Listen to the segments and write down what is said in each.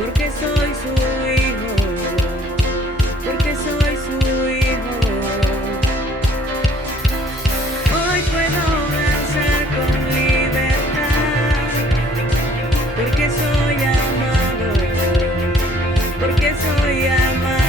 porque soy su hijo, porque soy su hijo. Hoy puedo danzar con libertad, porque soy amado, porque soy amado.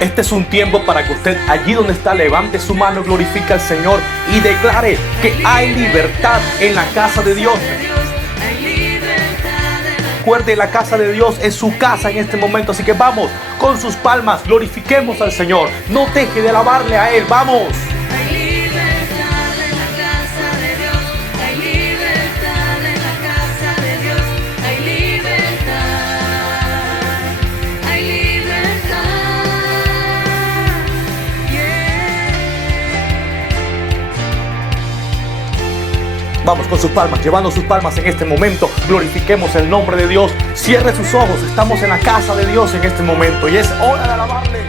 Este es un tiempo para que usted allí donde está levante su mano, glorifique al Señor y declare que hay libertad en la casa de Dios. Recuerde, la casa de Dios es su casa en este momento, así que vamos con sus palmas, glorifiquemos al Señor. No deje de alabarle a Él, vamos. Vamos con sus palmas, llevando sus palmas en este momento. Glorifiquemos el nombre de Dios. Cierre sus ojos, estamos en la casa de Dios en este momento y es hora de alabarle.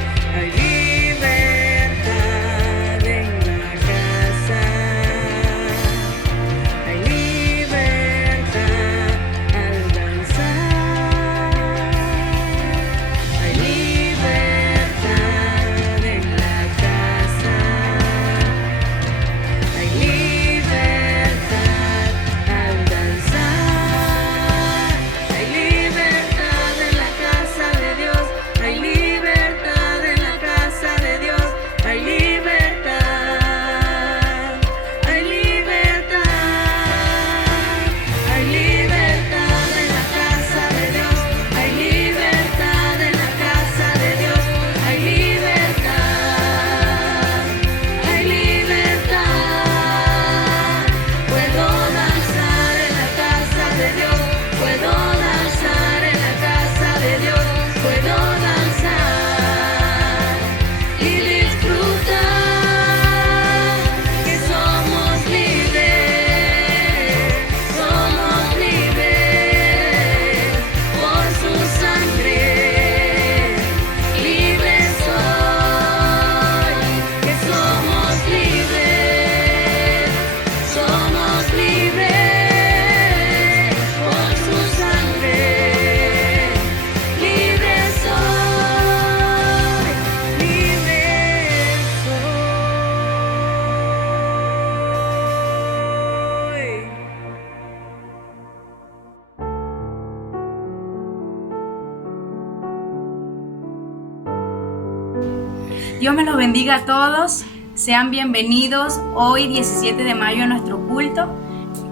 Dios me los bendiga a todos. Sean bienvenidos hoy 17 de mayo a nuestro culto.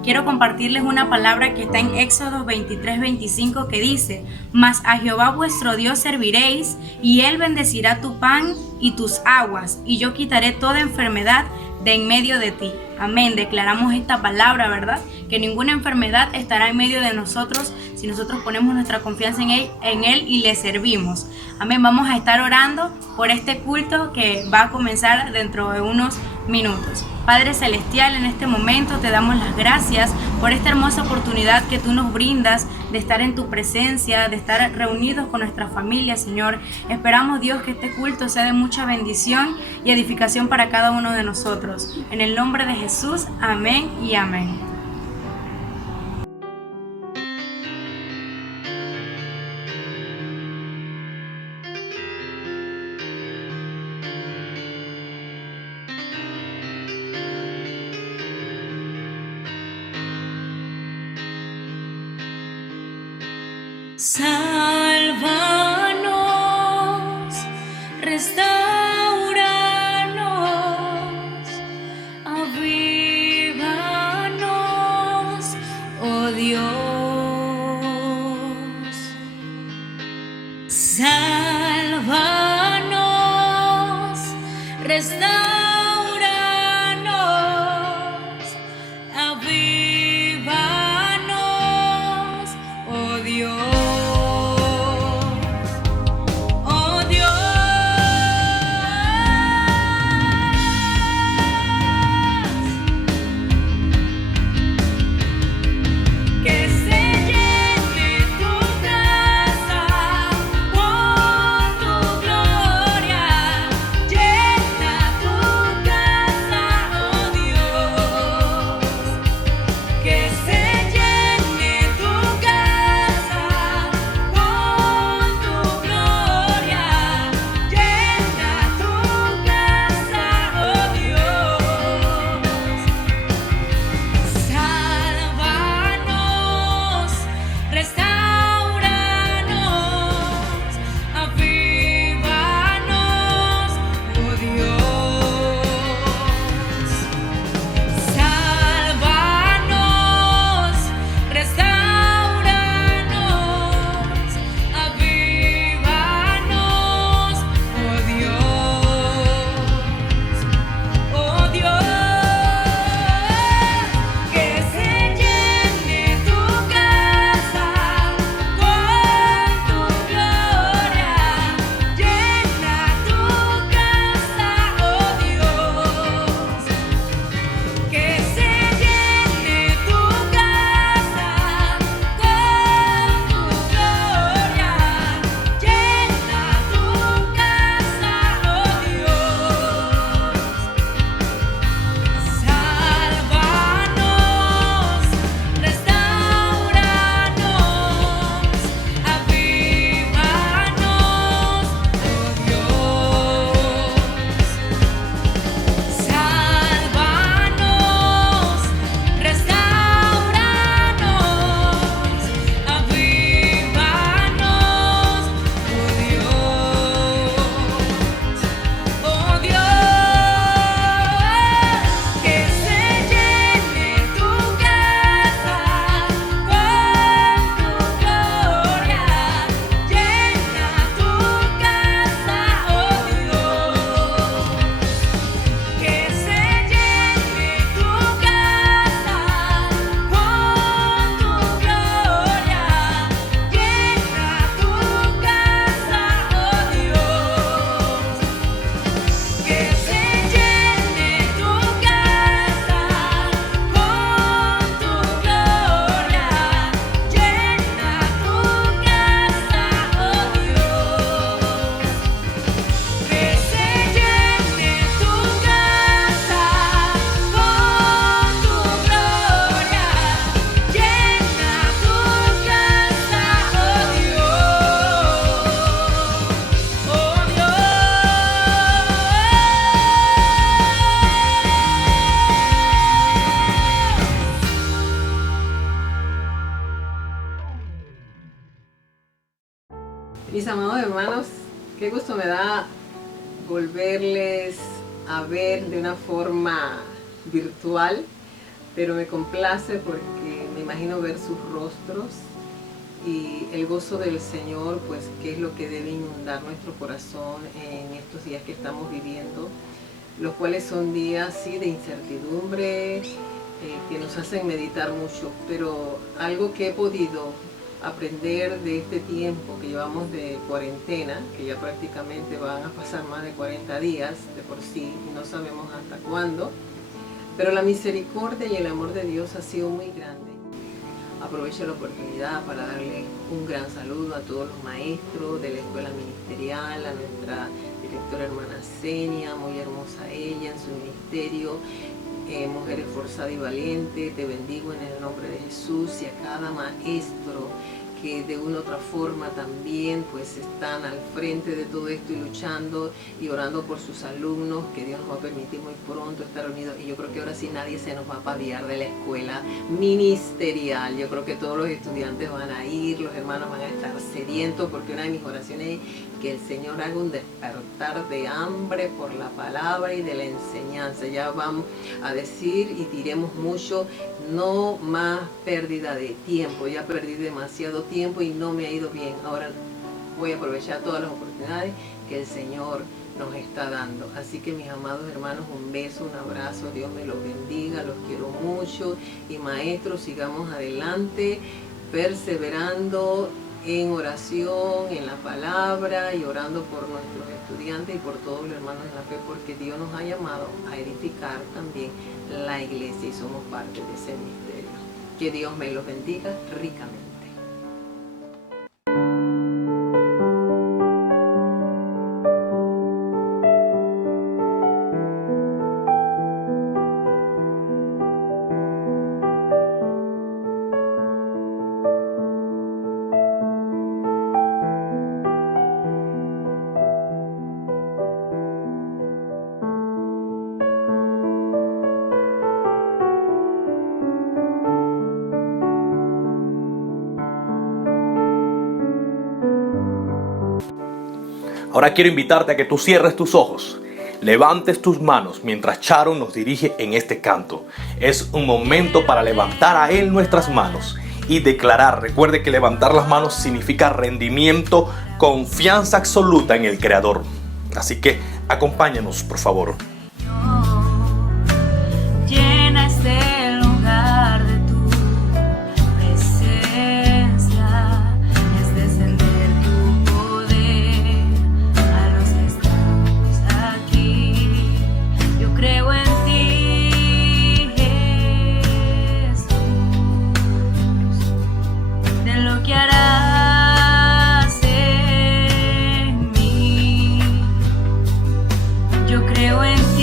Quiero compartirles una palabra que está en Éxodo 23:25 que dice: Mas a Jehová vuestro Dios serviréis, y Él bendecirá tu pan y tus aguas, y yo quitaré toda enfermedad de en medio de ti. Amén. Declaramos esta palabra, ¿verdad? Que ninguna enfermedad estará en medio de nosotros si nosotros ponemos nuestra confianza en Él y le servimos. Amén. Vamos a estar orando por este culto que va a comenzar dentro de unos minutos. Padre Celestial, en este momento te damos las gracias por esta hermosa oportunidad que tú nos brindas de estar en tu presencia, de estar reunidos con nuestra familia, Señor. Esperamos, Dios, que este culto sea de mucha bendición y edificación para cada uno de nosotros. En el nombre de Jesús, amén y amén. Sálvanos, restauranos, avívanos, oh Dios. Sálvanos, restauranos, avívanos, oh Dios. Mis amados hermanos, qué gusto me da volverles a ver de una forma virtual, pero me complace porque me imagino ver sus rostros y el gozo del Señor, pues que es lo que debe inundar nuestro corazón en estos días que estamos viviendo, los cuales son días sí de incertidumbre, que nos hacen meditar mucho, pero algo que he podido aprender de este tiempo que llevamos de cuarentena, que ya prácticamente van a pasar más de 40 días de por sí y no sabemos hasta cuándo, pero la misericordia y el amor de Dios ha sido muy grande. Aprovecho la oportunidad para darle un gran saludo a todos los maestros de la escuela ministerial, a nuestra directora hermana Senia, muy hermosa ella en su ministerio, mujer esforzada y valiente. Te bendigo en el nombre de Jesús, y a cada maestro que de una u otra forma también pues están al frente de todo esto y luchando y orando por sus alumnos, que Dios nos va a permitir muy pronto estar unidos. Y yo creo que ahora sí nadie se nos va a paviar de la escuela ministerial. Yo creo que todos los estudiantes van a ir, los hermanos van a estar sedientos, porque una de mis oraciones es que el Señor haga un despertar de hambre por la palabra y de la enseñanza. Ya vamos a decir y diremos mucho: no más pérdida de tiempo. Ya perdí demasiado tiempo y no me ha ido bien. Ahora voy a aprovechar todas las oportunidades que el Señor nos está dando. Así que, mis amados hermanos, un beso, un abrazo, Dios me los bendiga, los quiero mucho. Y maestros, sigamos adelante, perseverando en oración, en la palabra, y orando por nuestros estudiantes y por todos los hermanos en la fe, porque Dios nos ha llamado a edificar también la iglesia y somos parte de ese misterio. Que Dios me los bendiga ricamente. Ahora quiero invitarte a que tú cierres tus ojos, levantes tus manos mientras Sharon nos dirige en este canto. Es un momento para levantar a Él nuestras manos y declarar. Recuerde que levantar las manos significa rendimiento, confianza absoluta en el Creador. Así que acompáñanos, por favor. Llena este lugar de tu presencia, es descender tu poder a los que estamos aquí. Yo creo en ti, Jesús, de lo que harás en mí. Yo creo en ti.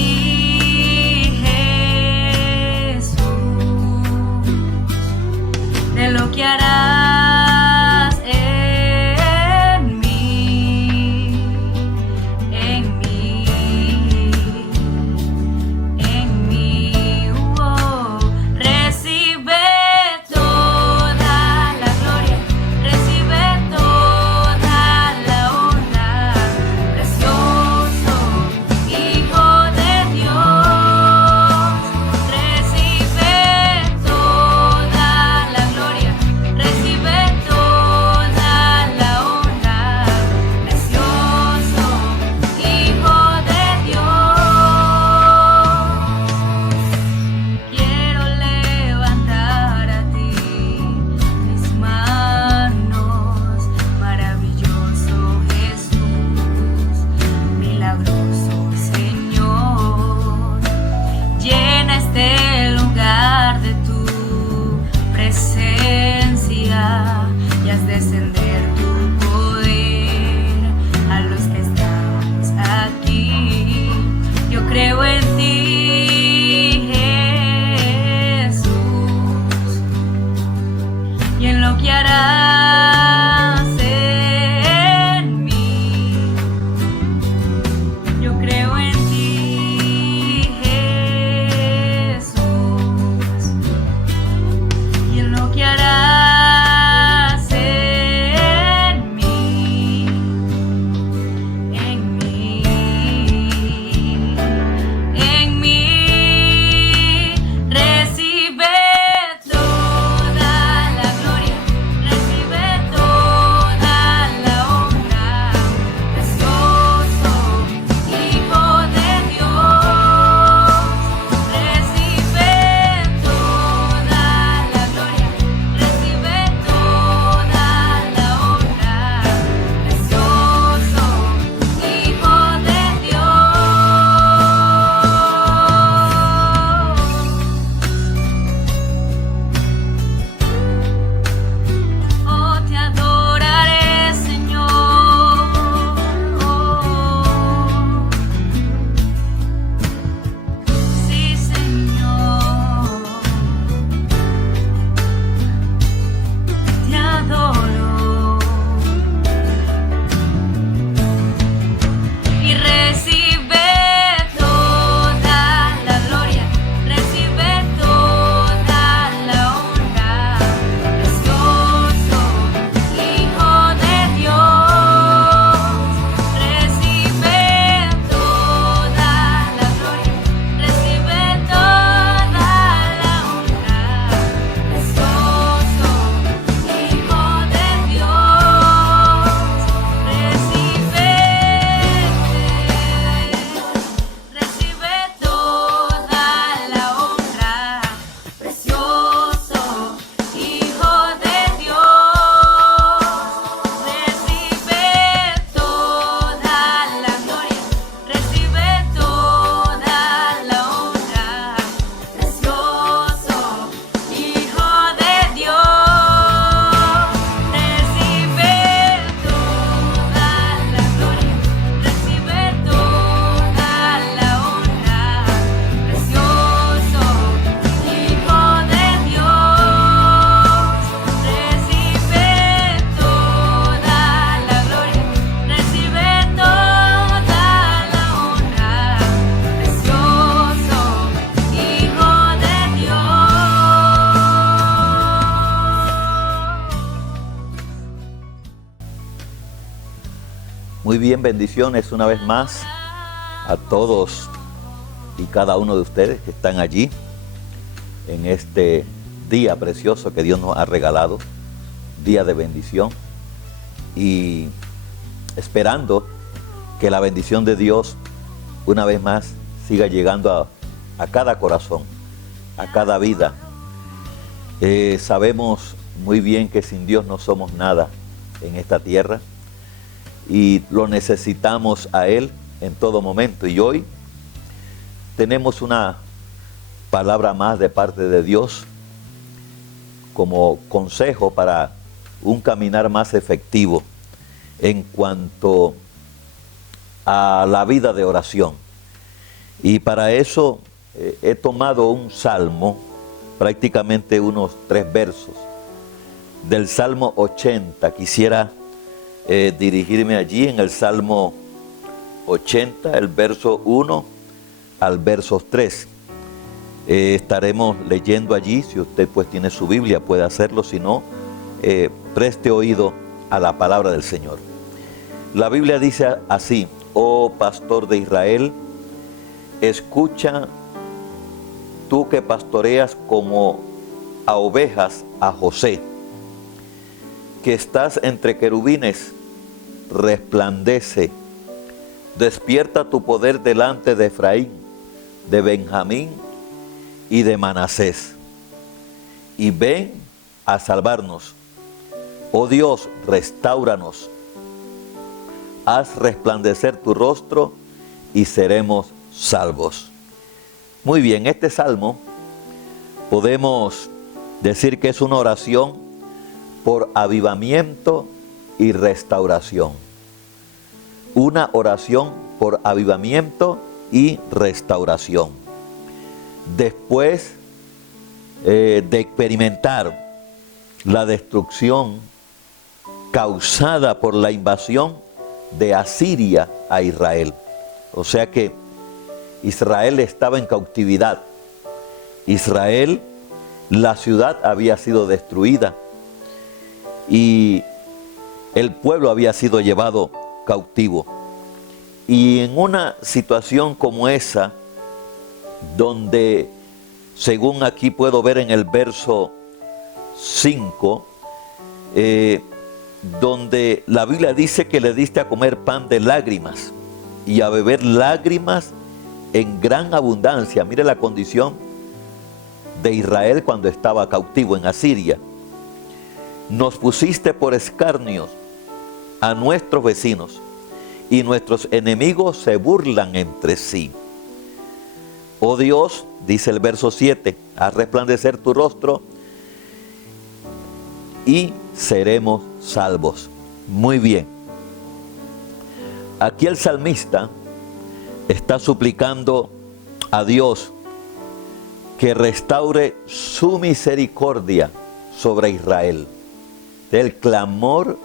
Muy bien, bendiciones una vez más a todos y cada uno de ustedes que están allí en este día precioso que Dios nos ha regalado, día de bendición, y esperando que la bendición de Dios una vez más siga llegando a cada corazón, a cada vida. Sabemos muy bien que sin Dios no somos nada en esta tierra y lo necesitamos a Él en todo momento. Y hoy tenemos una palabra más de parte de Dios como consejo para un caminar más efectivo en cuanto a la vida de oración. Y para eso he tomado un salmo, prácticamente unos 3 versos, del Salmo 80. Quisiera dirigirme allí en el Salmo 80, el verso 1 al verso 3. Estaremos leyendo allí. Si usted pues tiene su Biblia puede hacerlo, si no, preste oído a la palabra del Señor. La Biblia dice así: oh pastor de Israel, escucha tú que pastoreas como a ovejas a José, que estás entre querubines, resplandece, despierta tu poder delante de Efraín, de Benjamín y de Manasés, y ven a salvarnos. Oh Dios, restáuranos, haz resplandecer tu rostro y seremos salvos. Muy bien, este salmo podemos decir que es una oración por avivamiento y restauración. Una oración por avivamiento y restauración. Después de experimentar la destrucción causada por la invasión de Asiria a Israel. O sea que Israel estaba en cautividad. Israel, la ciudad había sido destruida y el pueblo había sido llevado cautivo. Y en una situación como esa, donde, según aquí puedo ver en el verso 5, donde la Biblia dice que le diste a comer pan de lágrimas y a beber lágrimas en gran abundancia. Mire la condición de Israel cuando estaba cautivo en Asiria. Nos pusiste por escarnios a nuestros vecinos y nuestros enemigos se burlan entre sí. Oh Dios, dice el verso 7, haz resplandecer tu rostro y seremos salvos. Muy bien. Aquí el salmista está suplicando a Dios que restaure su misericordia sobre Israel. El clamor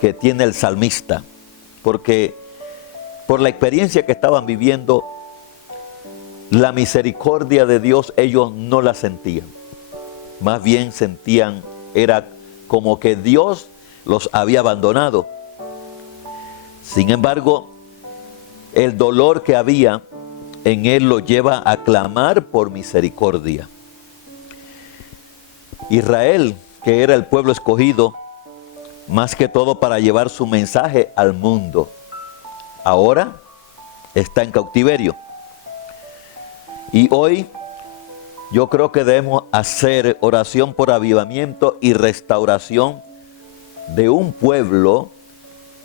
que tiene el salmista, porque por la experiencia que estaban viviendo, la misericordia de Dios ellos no la sentían. Más bien sentían, era como que Dios los había abandonado. Sin embargo, el dolor que había en él lo lleva a clamar por misericordia. Israel, que era el pueblo escogido, más que todo para llevar su mensaje al mundo, ahora está en cautiverio. Y hoy yo creo que debemos hacer oración por avivamiento y restauración de un pueblo,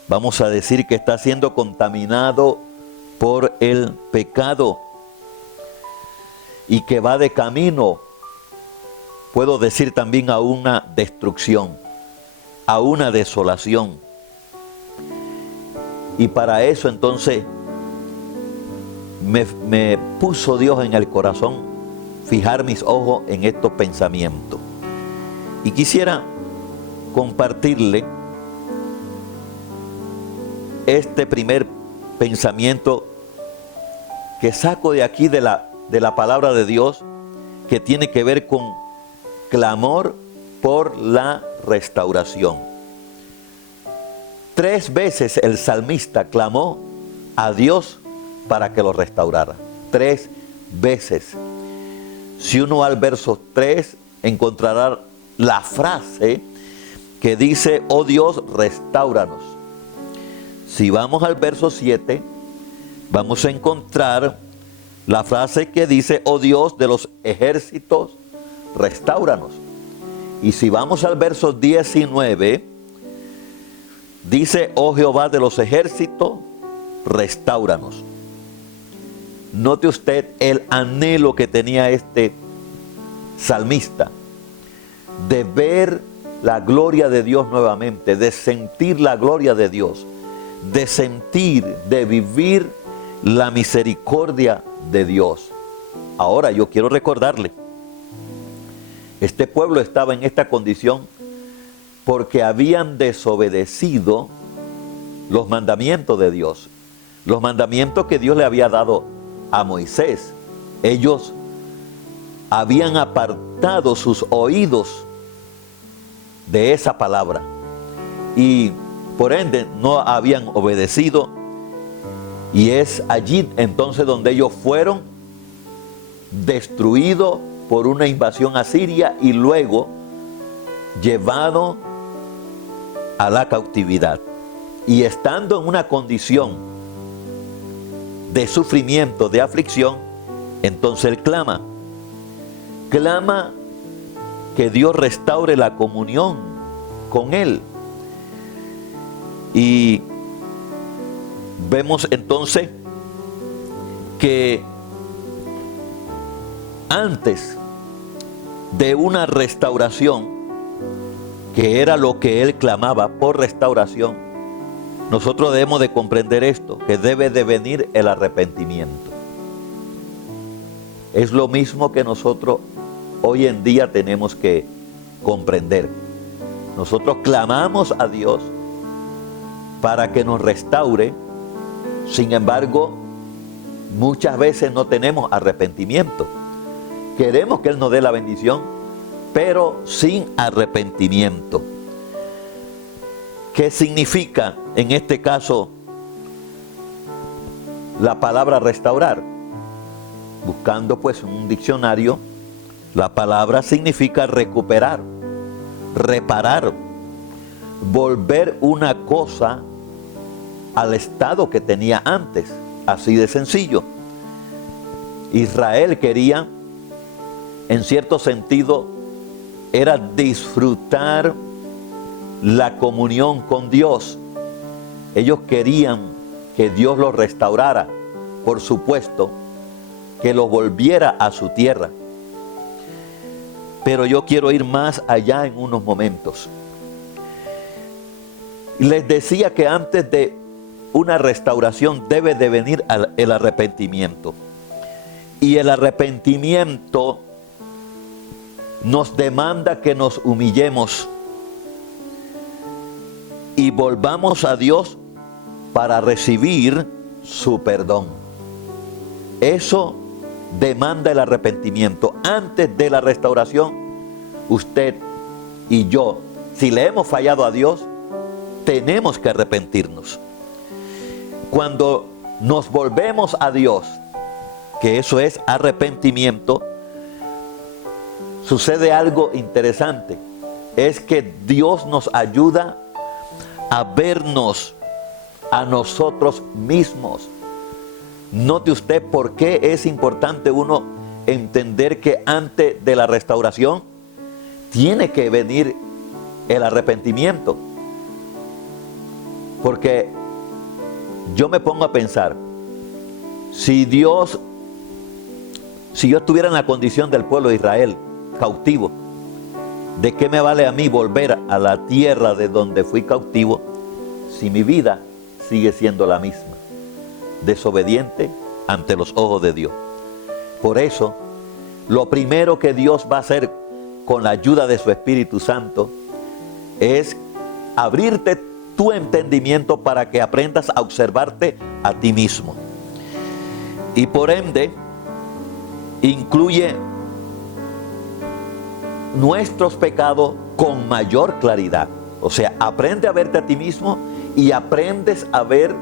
vamos a decir, que está siendo contaminado por el pecado y que va de camino, puedo decir también, a una destrucción, a una desolación. Y para eso entonces me puso Dios en el corazón fijar mis ojos en estos pensamientos. Y quisiera compartirle este primer pensamiento que saco de aquí de la palabra de Dios, que tiene que ver con clamor por la restauración. 3 veces el salmista clamó a Dios para que lo restaurara. 3 veces. Si uno va al verso 3, encontrará la frase que dice, oh Dios, restáuranos. Si vamos al verso 7, vamos a encontrar la frase que dice, oh Dios de los ejércitos, restáuranos. Y si vamos al verso 19, dice, oh Jehová de los ejércitos, restáuranos. Note usted el anhelo que tenía este salmista de ver la gloria de Dios nuevamente, de sentir la gloria de Dios, de sentir, de vivir la misericordia de Dios. Ahora yo quiero recordarle, este pueblo estaba en esta condición porque habían desobedecido los mandamientos de Dios, los mandamientos que Dios le había dado a Moisés. Ellos habían apartado sus oídos de esa palabra y por ende no habían obedecido, y es allí entonces donde ellos fueron destruidos por una invasión asiria y luego llevados a la cautividad. Y estando en una condición de sufrimiento, de aflicción, entonces él clama que Dios restaure la comunión con él. Y vemos entonces que antes de una restauración, que era lo que él clamaba por restauración, nosotros debemos de comprender esto, que debe de venir el arrepentimiento. Es lo mismo que nosotros hoy en día tenemos que comprender. Nosotros clamamos a Dios para que nos restaure, sin embargo, muchas veces no tenemos arrepentimiento. Queremos que Él nos dé la bendición, pero sin arrepentimiento. ¿Qué significa en este caso la palabra restaurar? Buscando pues en un diccionario, la palabra significa recuperar, reparar, volver una cosa al estado que tenía antes, así de sencillo. Israel quería, en cierto sentido, era disfrutar la comunión con Dios. Ellos querían que Dios los restaurara, por supuesto, que los volviera a su tierra. Pero yo quiero ir más allá en unos momentos. Les decía que antes de una restauración debe de venir el arrepentimiento. Y el arrepentimiento nos demanda que nos humillemos y volvamos a Dios para recibir su perdón. Eso demanda el arrepentimiento. Antes de la restauración, usted y yo, si le hemos fallado a Dios, tenemos que arrepentirnos. Cuando nos volvemos a Dios, que eso es arrepentimiento, sucede algo interesante. Es que Dios nos ayuda a vernos a nosotros mismos. Note usted por qué es importante uno entender que antes de la restauración tiene que venir el arrepentimiento. Porque yo me pongo a pensar, si yo estuviera en la condición del pueblo de Israel, cautivo, ¿de qué me vale a mí volver a la tierra de donde fui cautivo si mi vida sigue siendo la misma? Desobediente ante los ojos de Dios. Por eso, lo primero que Dios va a hacer con la ayuda de su Espíritu Santo es abrirte tu entendimiento para que aprendas a observarte a ti mismo. Y por ende, incluye nuestros pecados con mayor claridad. O sea, aprende a verte a ti mismo y aprendes a ver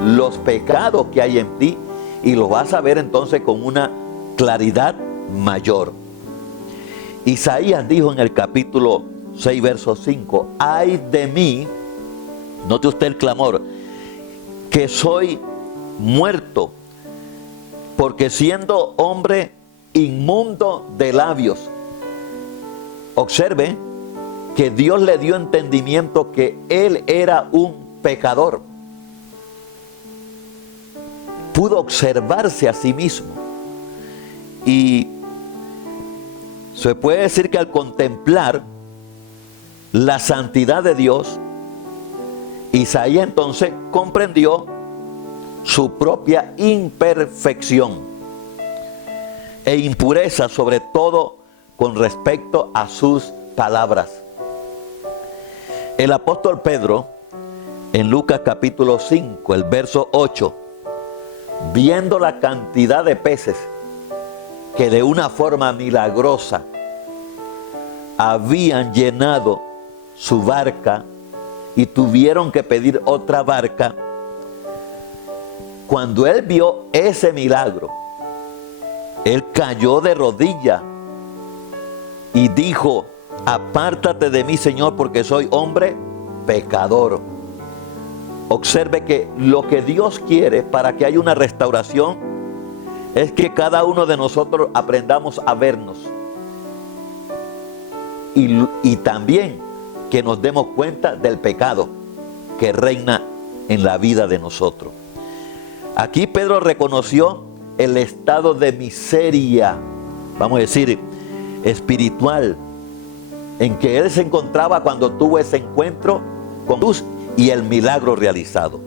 los pecados que hay en ti y lo vas a ver entonces con una claridad mayor. Isaías dijo en el capítulo 6, verso 5, ay de mí, note usted el clamor, que soy muerto, porque siendo hombre inmundo de labios. Observe que Dios le dio entendimiento que él era un pecador. Pudo observarse a sí mismo. Y se puede decir que al contemplar la santidad de Dios, Isaías entonces comprendió su propia imperfección e impureza, sobre todo con respecto a sus palabras. El apóstol Pedro, en Lucas capítulo 5, el verso 8, viendo la cantidad de peces que de una forma milagrosa habían llenado su barca y tuvieron que pedir otra barca, cuando él vio ese milagro, él cayó de rodillas y dijo, apártate de mí, Señor, porque soy hombre pecador. Observe que lo que Dios quiere para que haya una restauración es que cada uno de nosotros aprendamos a vernos y también que nos demos cuenta del pecado que reina en la vida de nosotros. Aquí Pedro reconoció el estado de miseria, vamos a decir, espiritual, en que él se encontraba cuando tuvo ese encuentro con Jesús y el milagro realizado.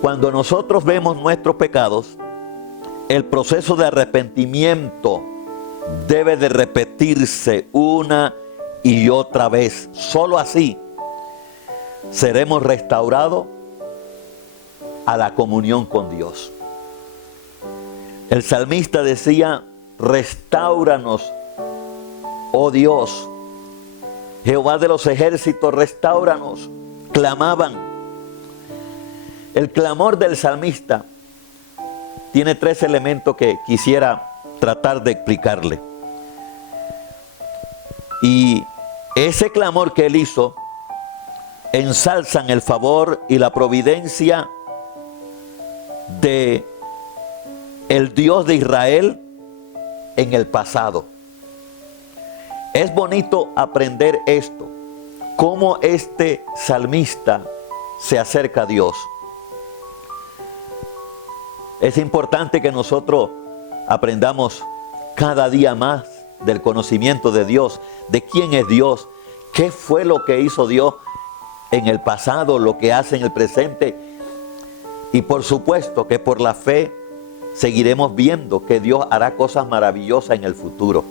Cuando nosotros vemos nuestros pecados, el proceso de arrepentimiento debe de repetirse una y otra vez. Solo así seremos restaurados a la comunión con Dios. El salmista decía, restáuranos, oh Dios, Jehová de los ejércitos, restáuranos. Clamaban. El clamor del salmista tiene tres elementos que quisiera tratar de explicarle. Y ese clamor que él hizo ensalzan el favor y la providencia de el Dios de Israel en el pasado. Es bonito aprender esto, cómo este salmista se acerca a Dios. Es importante que nosotros aprendamos cada día más del conocimiento de Dios, de quién es Dios, qué fue lo que hizo Dios en el pasado, lo que hace en el presente. Y por supuesto que por la fe seguiremos viendo que Dios hará cosas maravillosas en el futuro.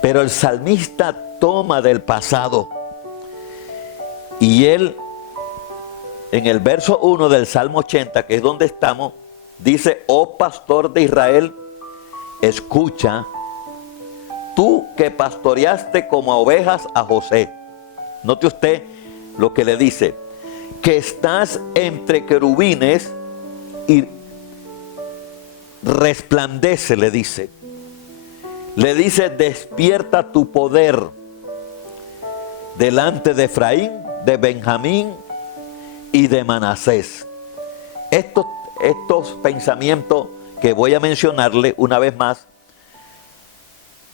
Pero el salmista toma del pasado y él, en el verso 1 del Salmo 80, que es donde estamos, dice, oh pastor de Israel, escucha, tú que pastoreaste como a ovejas a José. Note usted lo que le dice, que estás entre querubines y resplandece, le dice. Le dice, despierta tu poder delante de Efraín, de Benjamín y de Manasés. Estos pensamientos que voy a mencionarle una vez más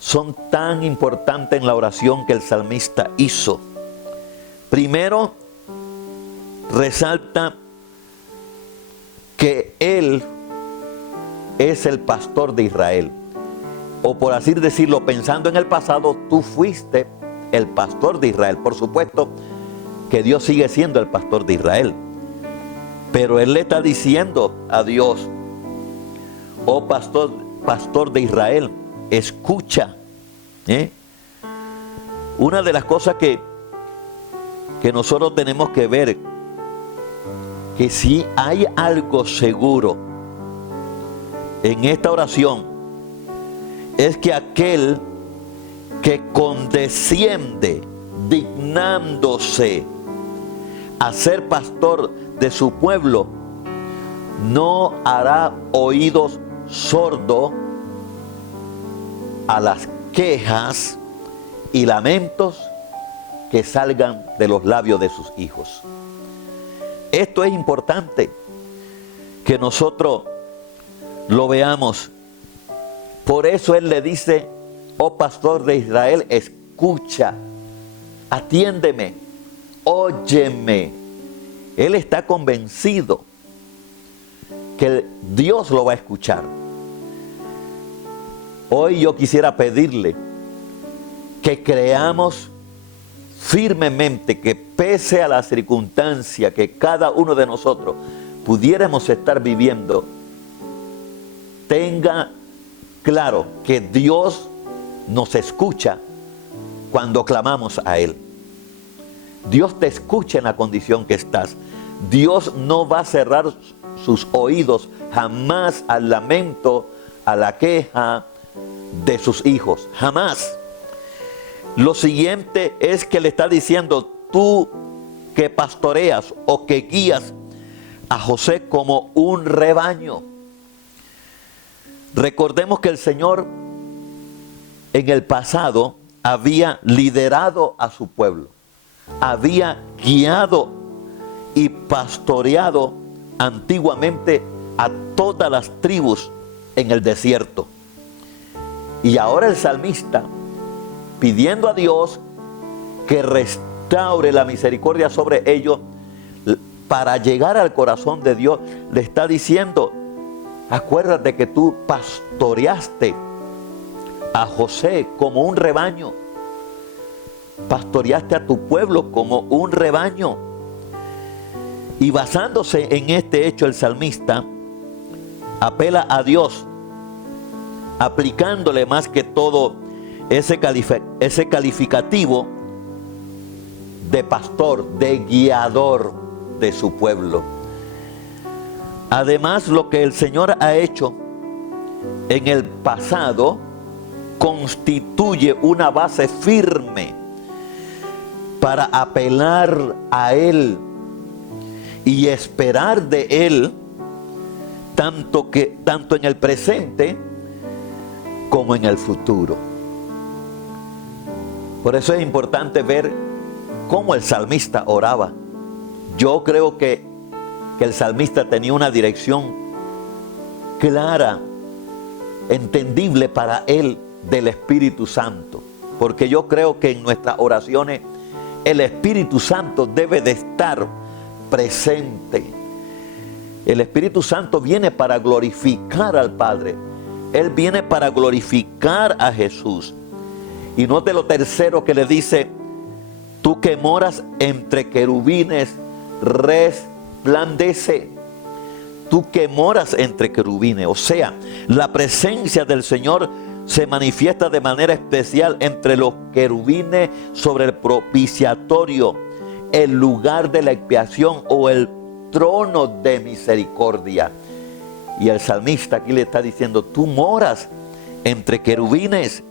son tan importantes en la oración que el salmista hizo. Primero, resalta que él es el pastor de Israel. O por así decirlo, pensando en el pasado, tú fuiste el pastor de Israel. Por supuesto que Dios sigue siendo el pastor de Israel. Pero él le está diciendo a Dios, oh pastor de Israel, escucha. Una de las cosas que nosotros tenemos que ver, que si hay algo seguro en esta oración, es que aquel que condesciende dignándose a ser pastor de su pueblo, no hará oídos sordos a las quejas y lamentos que salgan de los labios de sus hijos. Esto es importante que nosotros lo veamos. Por eso Él le dice: oh pastor de Israel, escucha, atiéndeme, óyeme. Él está convencido que Dios lo va a escuchar. Hoy yo quisiera pedirle que creamos firmemente que, pese a la circunstancia que cada uno de nosotros pudiéramos estar viviendo, tenga claro que Dios nos escucha cuando clamamos a Él. Dios te escucha en la condición que estás. Dios no va a cerrar sus oídos jamás al lamento, a la queja de sus hijos. Jamás. Lo siguiente es que le está diciendo: tú que pastoreas o que guías a José como un rebaño. Recordemos que el Señor en el pasado había liderado a su pueblo, había guiado y pastoreado antiguamente a todas las tribus en el desierto. Y ahora el salmista, pidiendo a Dios que restaure la misericordia sobre ellos, para llegar al corazón de Dios, le está diciendo: acuérdate que tú pastoreaste a José como un rebaño, pastoreaste a tu pueblo como un rebaño. Y basándose en este hecho, el salmista apela a Dios, aplicándole más que todo ese calificativo de pastor, de guiador de su pueblo. Además, lo que el Señor ha hecho en el pasado constituye una base firme para apelar a Él y esperar de Él, tanto en el presente como en el futuro. Por eso es importante ver cómo el salmista oraba. Yo creo que el salmista tenía una dirección clara, entendible para él, del Espíritu Santo. Porque yo creo que en nuestras oraciones el Espíritu Santo debe de estar presente. El Espíritu Santo viene para glorificar al Padre. Él viene para glorificar a Jesús. Y note lo tercero que le dice: tú que moras entre querubines, resplandece. Tú que moras entre querubines. O sea, la presencia del Señor se manifiesta de manera especial entre los querubines sobre el propiciatorio, el lugar de la expiación o el trono de misericordia. Y el salmista aquí le está diciendo: tú moras entre querubines,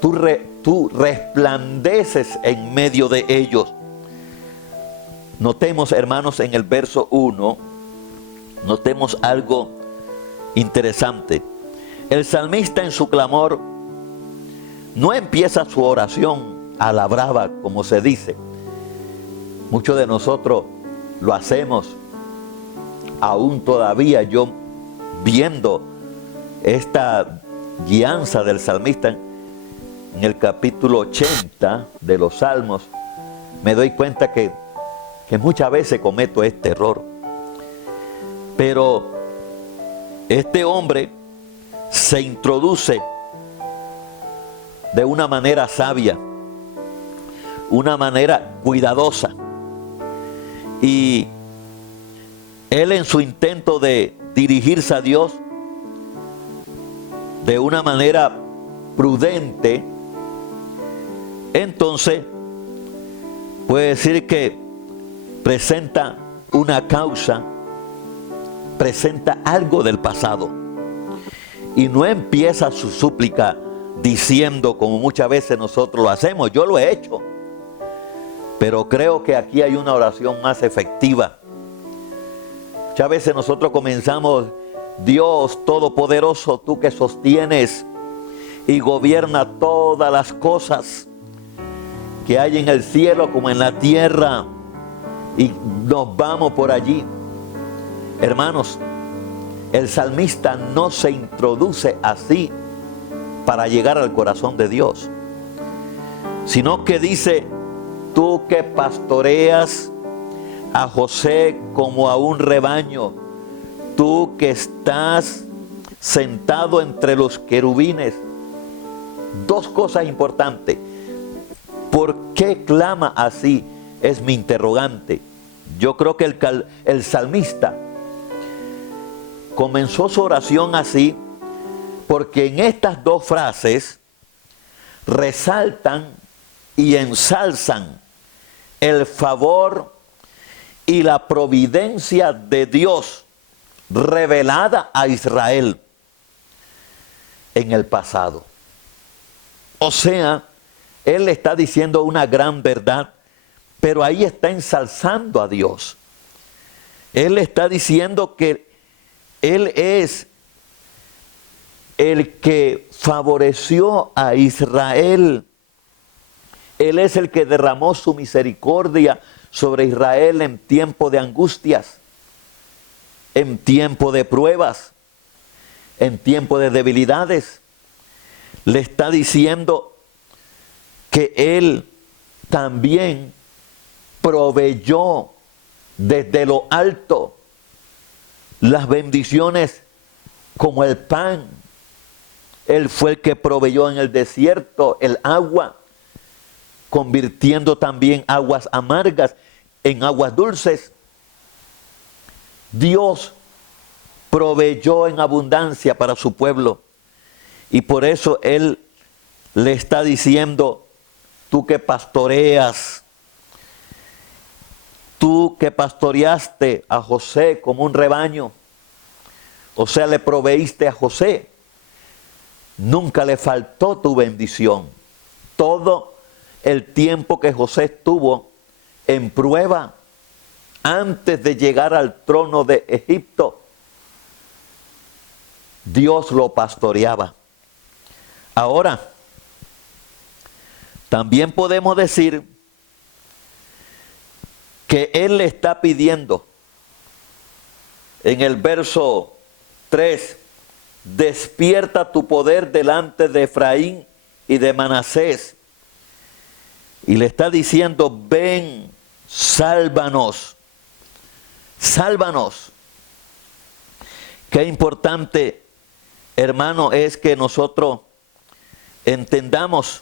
tú resplandeces en medio de ellos. Notemos, hermanos, en el verso 1, notemos algo interesante. El salmista en su clamor no empieza su oración a la brava, como se dice. Muchos de nosotros lo hacemos. Aún todavía yo, viendo esta guianza del salmista en el capítulo 80 de los Salmos, me doy cuenta que muchas veces cometo este error. Pero este hombre se introduce de una manera sabia, una manera cuidadosa. Y él, en su intento de dirigirse a Dios de una manera prudente, entonces puede decir que presenta una causa, presenta algo del pasado, y no empieza su súplica diciendo como muchas veces nosotros lo hacemos. Yo lo he hecho. Pero creo que aquí hay una oración más efectiva. Muchas veces nosotros comenzamos: Dios Todopoderoso, tú que sostienes y gobierna todas las cosas que hay en el cielo como en la tierra. Y nos vamos por allí. Hermanos, el salmista no se introduce así para llegar al corazón de Dios, sino que dice: tú que pastoreas a José como a un rebaño, tú que estás sentado entre los querubines. Dos cosas importantes. ¿Por qué clama así? Es mi interrogante. Yo creo que el salmista comenzó su oración así porque en estas dos frases resaltan y ensalzan el favor y la providencia de Dios revelada a Israel en el pasado. O sea, él le está diciendo una gran verdad, pero ahí está ensalzando a Dios. Él le está diciendo que Él es el que favoreció a Israel. Él es el que derramó su misericordia sobre Israel en tiempo de angustias, en tiempo de pruebas, en tiempo de debilidades. Le está diciendo que Él también proveyó desde lo alto las bendiciones como el pan. Él fue el que proveyó en el desierto el agua, convirtiendo también aguas amargas en aguas dulces. Dios proveyó en abundancia para su pueblo. Y por eso Él le está diciendo: tú que pastoreas, tú que pastoreaste a José como un rebaño, o sea, le proveíste a José, nunca le faltó tu bendición. Todo el tiempo que José estuvo en prueba, antes de llegar al trono de Egipto, Dios lo pastoreaba. Ahora, también podemos decir que Él le está pidiendo en el verso 3: despierta tu poder delante de Efraín y de Manasés. Y le está diciendo: ven, sálvanos, sálvanos. Qué importante, hermano, es que nosotros entendamos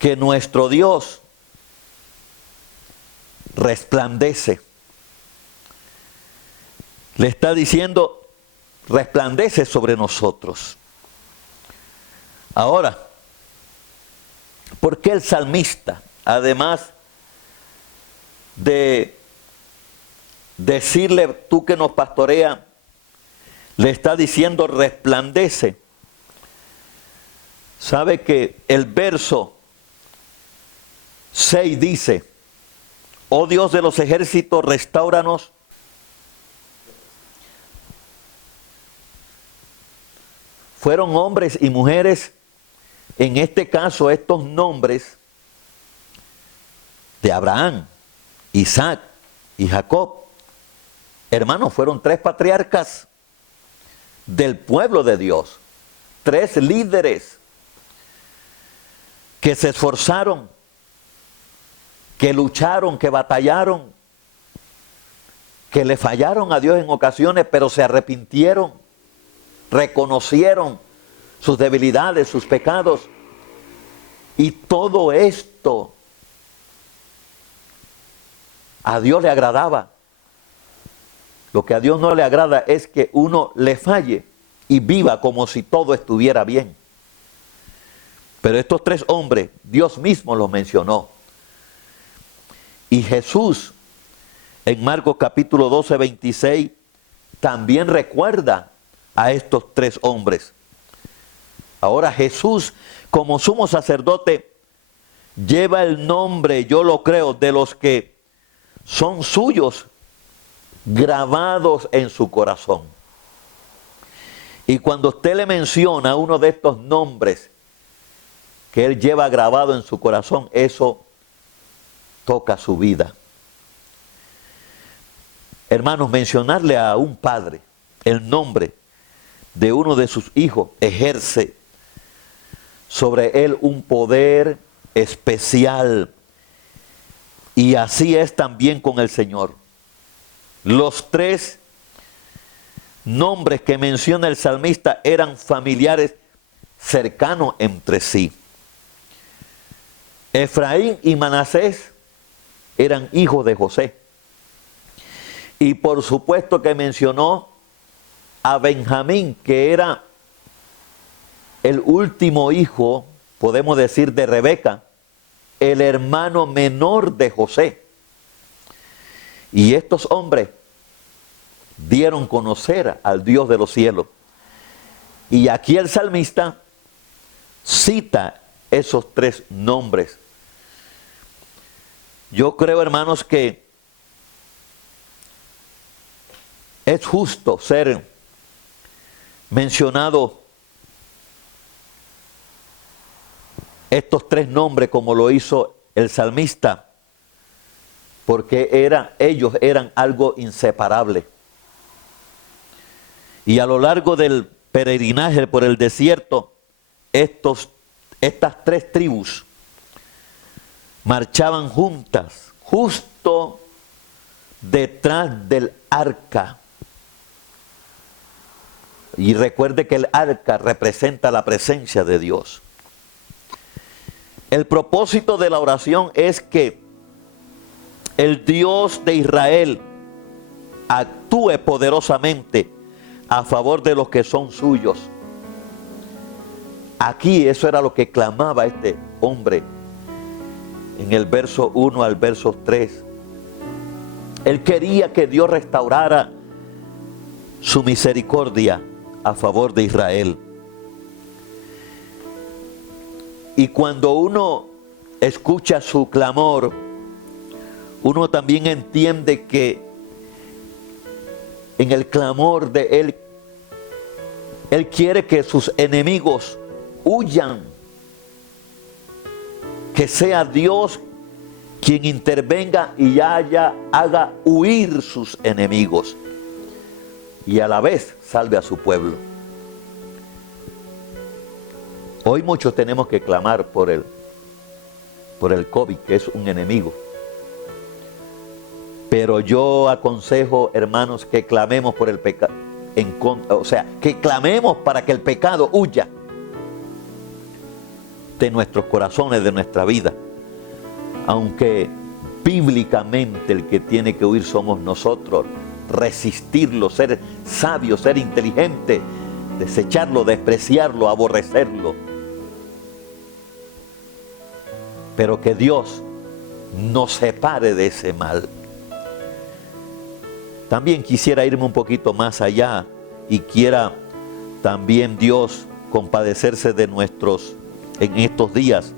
que nuestro Dios resplandece. Le está diciendo: resplandece sobre nosotros. Ahora, ¿por qué el salmista, además de decirle tú que nos pastorea, le está diciendo resplandece? ¿Sabe que el verso 6 dice: oh Dios de los ejércitos, restáuranos? Fueron hombres y mujeres, en este caso estos nombres de Abraham, Isaac y Jacob. Hermanos, fueron 3 patriarcas del pueblo de Dios, 3 líderes que se esforzaron, que lucharon, que batallaron, que le fallaron a Dios en ocasiones, pero se arrepintieron, reconocieron sus debilidades, sus pecados. Y todo esto a Dios le agradaba. Lo que a Dios no le agrada es que uno le falle y viva como si todo estuviera bien. Pero estos 3 hombres, Dios mismo los mencionó. Y Jesús, en Marcos capítulo 12, 26, también recuerda a estos 3 hombres. Ahora Jesús, como sumo sacerdote, lleva el nombre, yo lo creo, de los que son suyos, grabados en su corazón. Y cuando usted le menciona uno de estos nombres que él lleva grabado en su corazón, eso toca su vida. Hermanos, mencionarle a un padre el nombre de uno de sus hijos ejerce sobre él un poder especial. Y así es también con el Señor. Los tres nombres que menciona el salmista eran familiares cercanos entre sí. Efraín y Manasés eran hijos de José. Y por supuesto que mencionó a Benjamín, que era el último hijo, podemos decir, de Rebeca, el hermano menor de José. Y estos hombres dieron conocer al Dios de los cielos. Y aquí el salmista cita esos tres nombres. Yo creo, hermanos, que es justo ser mencionado estos tres nombres como lo hizo el salmista, porque ellos eran algo inseparable. Y a lo largo del peregrinaje por el desierto, estas tres tribus marchaban juntas, justo detrás del arca. Y recuerde que el arca representa la presencia de Dios. El propósito de la oración es que el Dios de Israel actúe poderosamente a favor de los que son suyos. Aquí eso era lo que clamaba este hombre en el verso 1 al verso 3. Él quería que Dios restaurara su misericordia a favor de Israel. Y cuando uno escucha su clamor, uno también entiende que en el clamor de él, él quiere que sus enemigos huyan, que sea Dios quien intervenga y haga huir sus enemigos y a la vez salve a su pueblo. Hoy muchos tenemos que clamar por el COVID, que es un enemigo. Pero yo aconsejo, hermanos, que clamemos por el pecado, que clamemos para que el pecado huya de nuestros corazones, de nuestra vida. Aunque bíblicamente el que tiene que huir somos nosotros, resistirlo, ser sabio, ser inteligente, desecharlo, despreciarlo, aborrecerlo. Pero que Dios nos separe de ese mal. También quisiera irme un poquito más allá y quiera también Dios compadecerse de en estos días,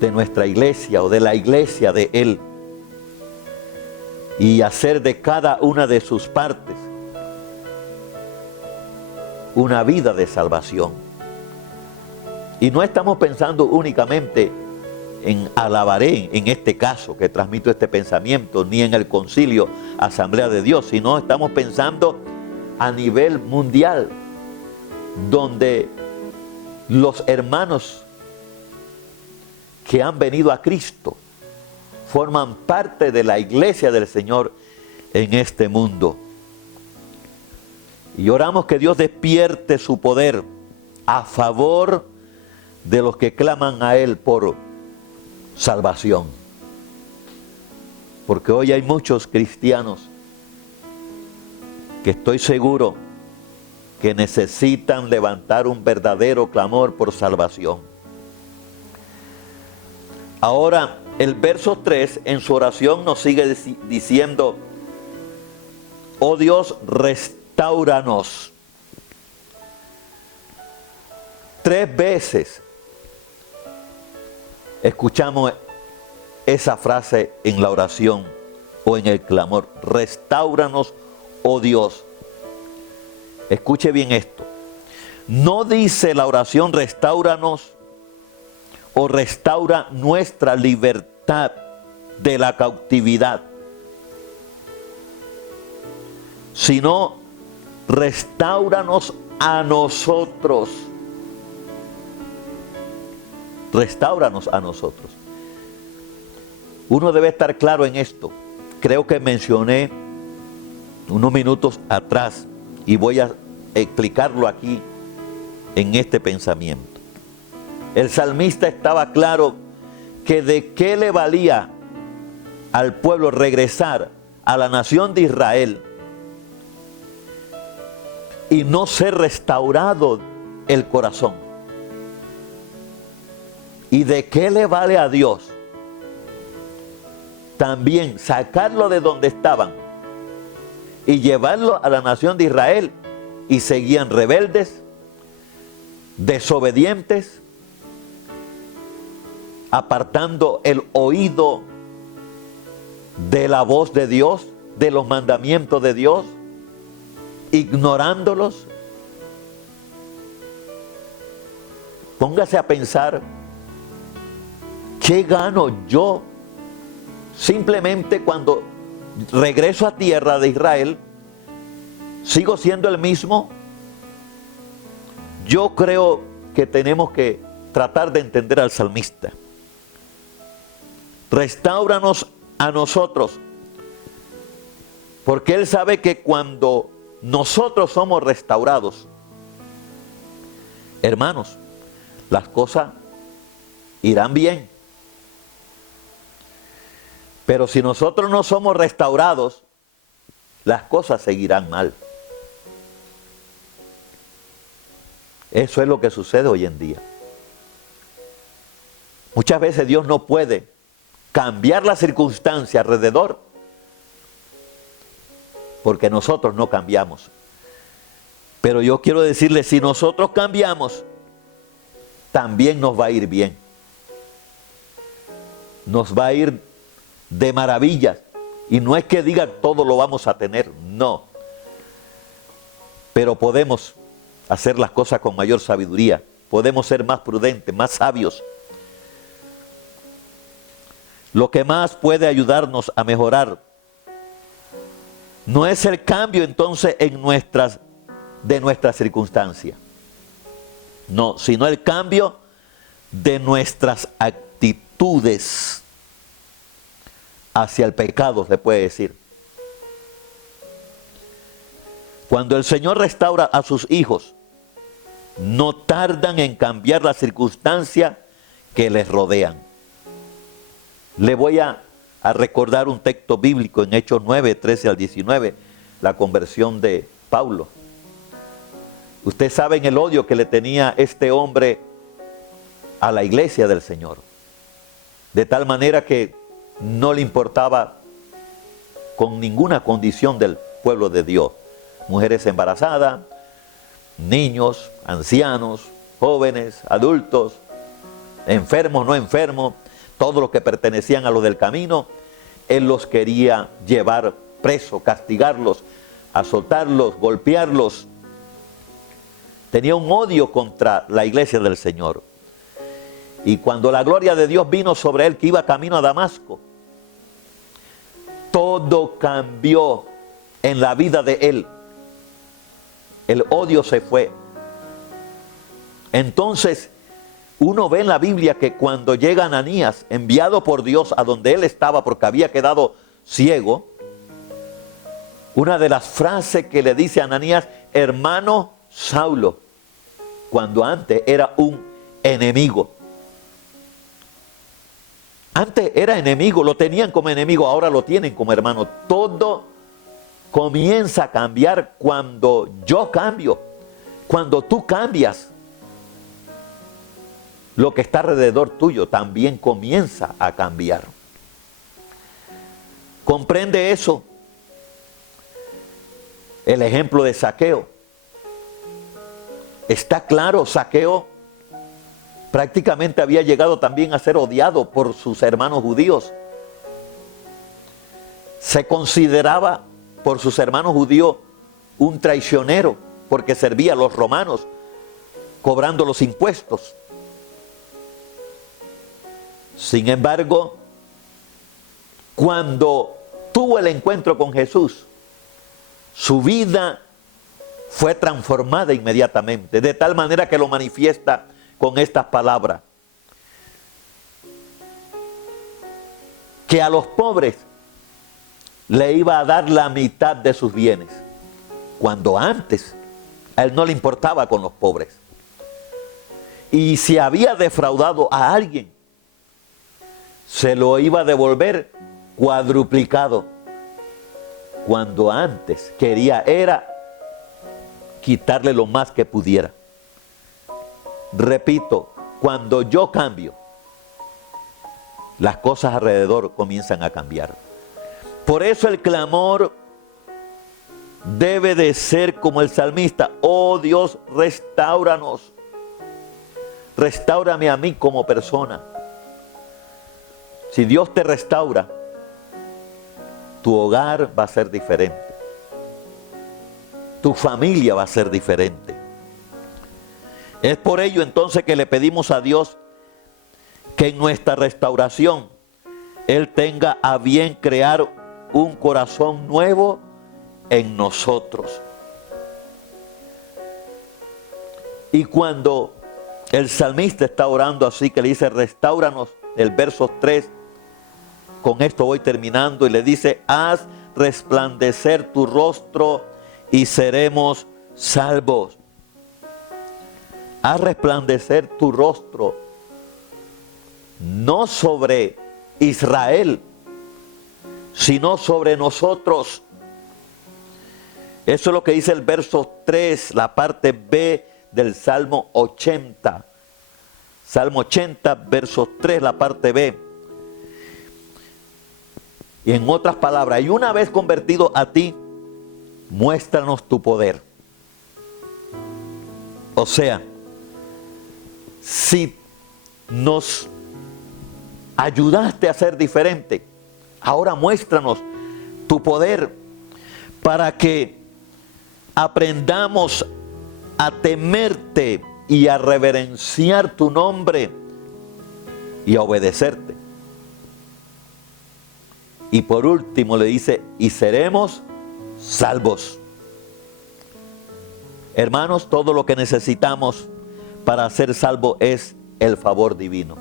de nuestra iglesia o de la iglesia de Él, y hacer de cada una de sus partes una vida de salvación. Y no estamos pensando únicamente en Alabaré, en este caso que transmito este pensamiento, ni en el concilio Asamblea de Dios, sino estamos pensando a nivel mundial, donde los hermanos que han venido a Cristo forman parte de la iglesia del Señor en este mundo. Y oramos que Dios despierte su poder a favor de los que claman a Él por salvación. Porque hoy hay muchos cristianos que estoy seguro que necesitan levantar un verdadero clamor por salvación. Ahora, el verso 3 en su oración nos sigue diciendo: oh Dios, restáuranos. 3 veces escuchamos esa frase en la oración o en el clamor: restáuranos, oh Dios. Escuche bien esto. No dice la oración restáuranos o restaura nuestra libertad de la cautividad, sino restáuranos a nosotros. Restáuranos a nosotros. Uno debe estar claro en esto. Creo que mencioné unos minutos atrás y voy a explicarlo aquí en este pensamiento. El salmista estaba claro que de qué le valía al pueblo regresar a la nación de Israel y no ser restaurado el corazón. ¿Y de qué le vale a Dios también sacarlo de donde estaban y llevarlo a la nación de Israel y seguían rebeldes, desobedientes, apartando el oído de la voz de Dios, de los mandamientos de Dios, ignorándolos? Póngase a pensar, ¿qué gano yo simplemente cuando regreso a tierra de Israel? ¿Sigo siendo el mismo? Yo creo que tenemos que tratar de entender al salmista. Restáuranos a nosotros, porque él sabe que cuando nosotros somos restaurados, hermanos, las cosas irán bien. Pero si nosotros no somos restaurados, las cosas seguirán mal. Eso es lo que sucede hoy en día. Muchas veces Dios no puede cambiar la circunstancia alrededor porque nosotros no cambiamos. Pero yo quiero decirle, si nosotros cambiamos, también nos va a ir bien. Nos va a ir de maravillas. Y no es que digan todo lo vamos a tener, no. Pero podemos hacer las cosas con mayor sabiduría. Podemos ser más prudentes, más sabios. Lo que más puede ayudarnos a mejorar no es el cambio entonces de nuestras circunstancias. No, sino el cambio de nuestras actitudes hacia el pecado, se puede decir. Cuando el Señor restaura a sus hijos, no tardan en cambiar las circunstancias que les rodean. Le voy a recordar un texto bíblico en Hechos 9, 13 al 19, la conversión de Pablo. Ustedes saben el odio que le tenía este hombre a la iglesia del Señor. De tal manera que no le importaba con ninguna condición del pueblo de Dios. Mujeres embarazadas, niños, ancianos, jóvenes, adultos, enfermos, no enfermos, todos los que pertenecían a los del camino, él los quería llevar presos, castigarlos, azotarlos, golpearlos. Tenía un odio contra la iglesia del Señor. Y cuando la gloria de Dios vino sobre él, que iba camino a Damasco, todo cambió en la vida de él. El odio se fue. Entonces, uno ve en la Biblia que cuando llega Ananías, enviado por Dios a donde él estaba porque había quedado ciego, una de las frases que le dice a Ananías: hermano Saulo, cuando antes era un enemigo. Antes era enemigo, lo tenían como enemigo, ahora lo tienen como hermano. Todo comienza a cambiar cuando yo cambio, cuando tú cambias. Lo que está alrededor tuyo también comienza a cambiar. ¿Comprende eso? El ejemplo de Zaqueo. Está claro, Zaqueo prácticamente había llegado también a ser odiado por sus hermanos judíos. Se consideraba por sus hermanos judíos un traicionero porque servía a los romanos cobrando los impuestos. Sin embargo, cuando tuvo el encuentro con Jesús, su vida fue transformada inmediatamente, de tal manera que lo manifiesta con estas palabras: que a los pobres le iba a dar la mitad de sus bienes, cuando antes a él no le importaba con los pobres. Y si había defraudado a alguien, se lo iba a devolver cuadruplicado, cuando antes quería era quitarle lo más que pudiera. Repito, cuando yo cambio, las cosas alrededor comienzan a cambiar. Por eso el clamor debe de ser como el salmista: oh Dios, restáuranos, restáurame a mí como persona. Si Dios te restaura, tu hogar va a ser diferente, tu familia va a ser diferente. Es por ello entonces que le pedimos a Dios que en nuestra restauración Él tenga a bien crear un corazón nuevo en nosotros. Y cuando el salmista está orando así, que le dice: restáuranos, el verso 3, con esto voy terminando, y le dice: haz resplandecer tu rostro y seremos salvos. Haz resplandecer tu rostro, no sobre Israel, sino sobre nosotros. Eso es lo que dice el verso 3, la parte B del Salmo 80. Salmo 80, verso 3, la parte B. Y en otras palabras: y una vez convertido a ti, muéstranos tu poder. O sea, si nos ayudaste a ser diferente, ahora muéstranos tu poder para que aprendamos a temerte y a reverenciar tu nombre y a obedecerte. Y por último le dice: y seremos salvos. Hermanos, todo lo que necesitamos para ser salvos es el favor divino.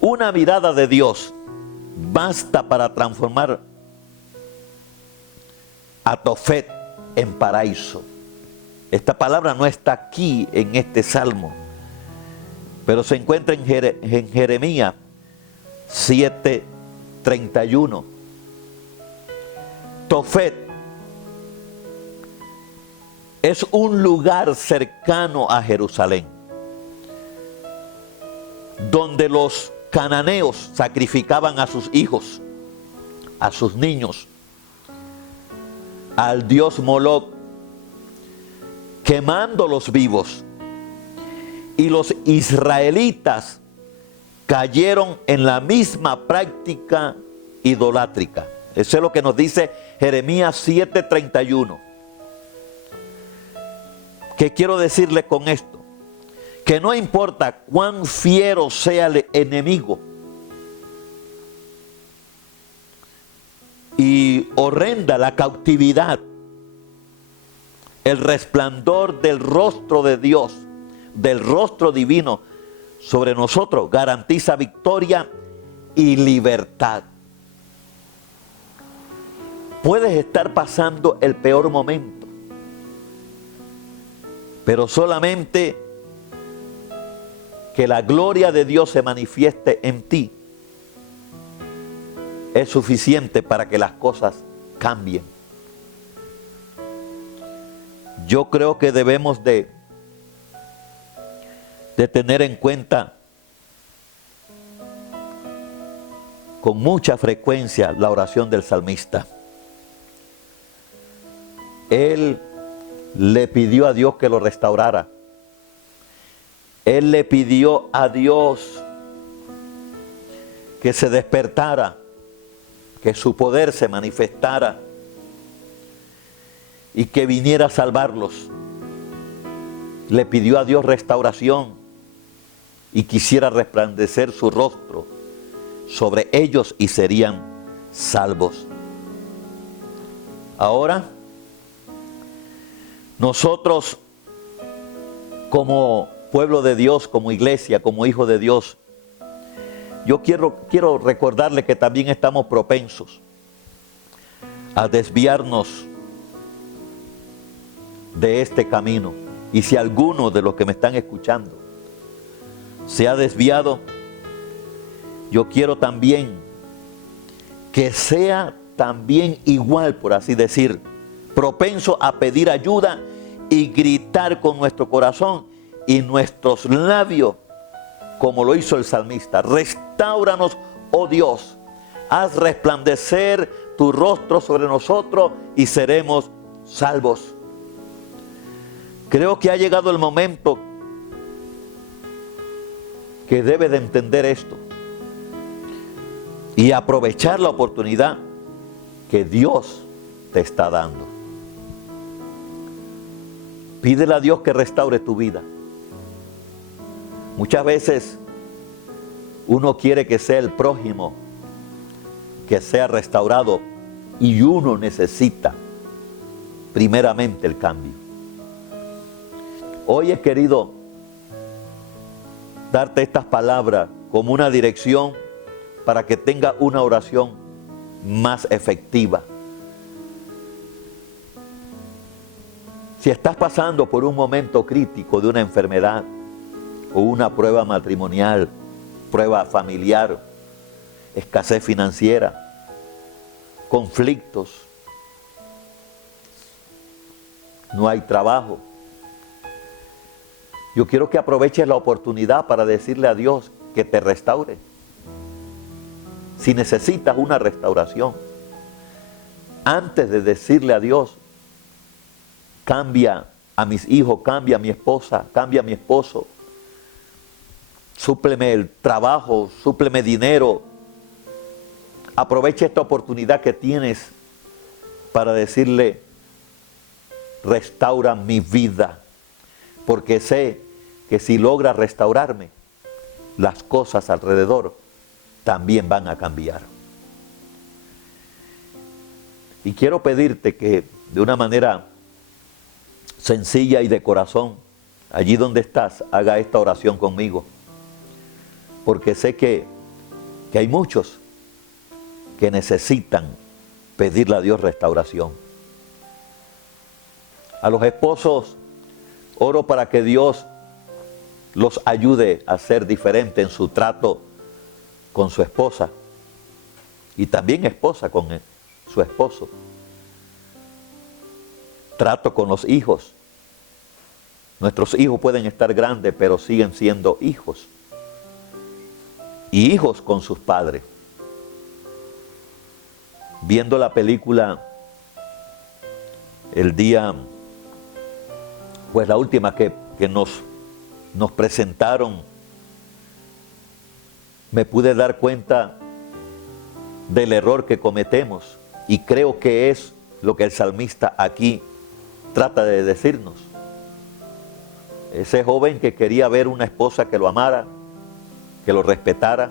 Una mirada de Dios basta para transformar a Tofet en paraíso. Esta palabra no está aquí en este salmo, pero se encuentra en Jeremías 7:31. Tofet es un lugar cercano a Jerusalén, donde los cananeos sacrificaban a sus hijos, a sus niños, al dios Moloc, quemándolos vivos. Y los israelitas cayeron en la misma práctica idolátrica. Eso es lo que nos dice Jeremías 7:31. ¿Qué quiero decirle con esto? Que no importa cuán fiero sea el enemigo y horrenda la cautividad, el resplandor del rostro de Dios, del rostro divino sobre nosotros, garantiza victoria y libertad. Puedes estar pasando el peor momento, pero solamente que la gloria de Dios se manifieste en ti es suficiente para que las cosas cambien. Yo creo que debemos de tener en cuenta con mucha frecuencia la oración del salmista. Él le pidió a Dios que lo restaurara. Él le pidió a Dios que se despertara, que su poder se manifestara y que viniera a salvarlos. Le pidió a Dios restauración y quisiera resplandecer su rostro sobre ellos y serían salvos. Ahora, nosotros como pueblo de Dios, como iglesia, como hijos de Dios, yo quiero recordarle que también estamos propensos a desviarnos de este camino. Y si alguno de los que me están escuchando se ha desviado, yo quiero también que sea también igual, por así decir, propenso a pedir ayuda y gritar con nuestro corazón y nuestros labios, como lo hizo el salmista: restáuranos, oh Dios, haz resplandecer tu rostro sobre nosotros y seremos salvos. Creo que ha llegado el momento que debe de entender esto y aprovechar la oportunidad que Dios te está dando. Pídele a Dios que restaure tu vida. Muchas veces uno quiere que sea el prójimo que sea restaurado y uno necesita primeramente el cambio. Hoy he querido darte estas palabras como una dirección para que tenga una oración más efectiva. Si estás pasando por un momento crítico de una enfermedad o una prueba matrimonial, prueba familiar, escasez financiera, conflictos, no hay trabajo, yo quiero que aproveches la oportunidad para decirle a Dios que te restaure. Si necesitas una restauración, antes de decirle a Dios, cambia a mis hijos, cambia a mi esposa, cambia a mi esposo, súpleme el trabajo, súpleme dinero, aprovecha esta oportunidad que tienes para decirle: restaura mi vida, porque sé que si logras restaurarme, las cosas alrededor también van a cambiar. Y quiero pedirte que de una manera sencilla y de corazón, allí donde estás, haga esta oración conmigo, porque sé que hay muchos que necesitan pedirle a Dios restauración. A los esposos, oro para que Dios los ayude a ser diferente en su trato con su esposa y también esposa con su esposo. Trato con los hijos. Nuestros hijos pueden estar grandes, pero siguen siendo hijos. Y hijos con sus padres. Viendo la película el día, pues la última que nos presentaron, me pude dar cuenta del error que cometemos y creo que es lo que el salmista aquí trata de decirnos. Ese joven que quería ver una esposa que lo amara, que lo respetara,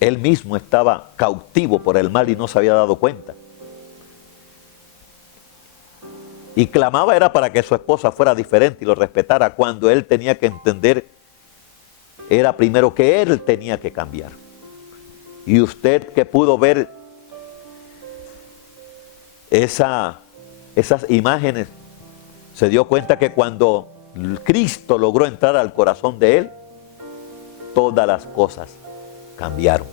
él mismo estaba cautivo por el mal y no se había dado cuenta. Y clamaba era para que su esposa fuera diferente y lo respetara, cuando él tenía que entender era primero que él tenía que cambiar. Y usted que pudo ver esas imágenes, se dio cuenta que cuando Cristo logró entrar al corazón de él, todas las cosas cambiaron.